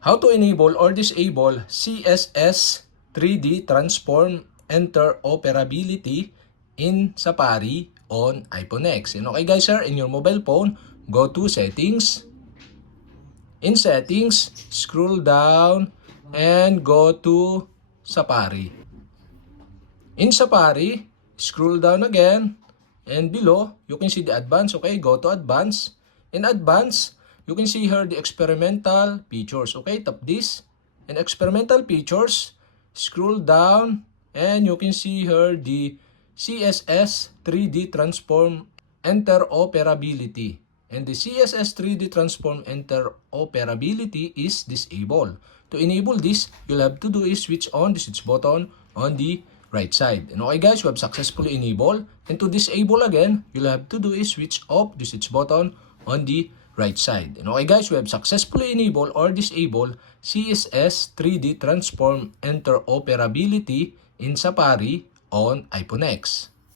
How to enable or disable CSS 3D Transform Interoperability in Safari on iPhone X. And okay guys, sir, in your mobile phone, go to Settings. In Settings, scroll down and go to Safari. In Safari, scroll down again and below, you can see the Advanced. Okay, go to Advanced. In Advanced, you can see here the experimental features. Okay, tap this. In experimental features, scroll down and you can see here the CSS 3D Transform Interoperability. And the CSS 3D Transform Interoperability is disabled. To enable this, you'll have to do is switch on the switch button on the right side. And okay guys, we have successfully enabled. And to disable again, you'll have to do is switch off the switch button on the right side. And okay guys, we have successfully enabled or disabled CSS 3D Transform Interoperability in Safari on iPhone X.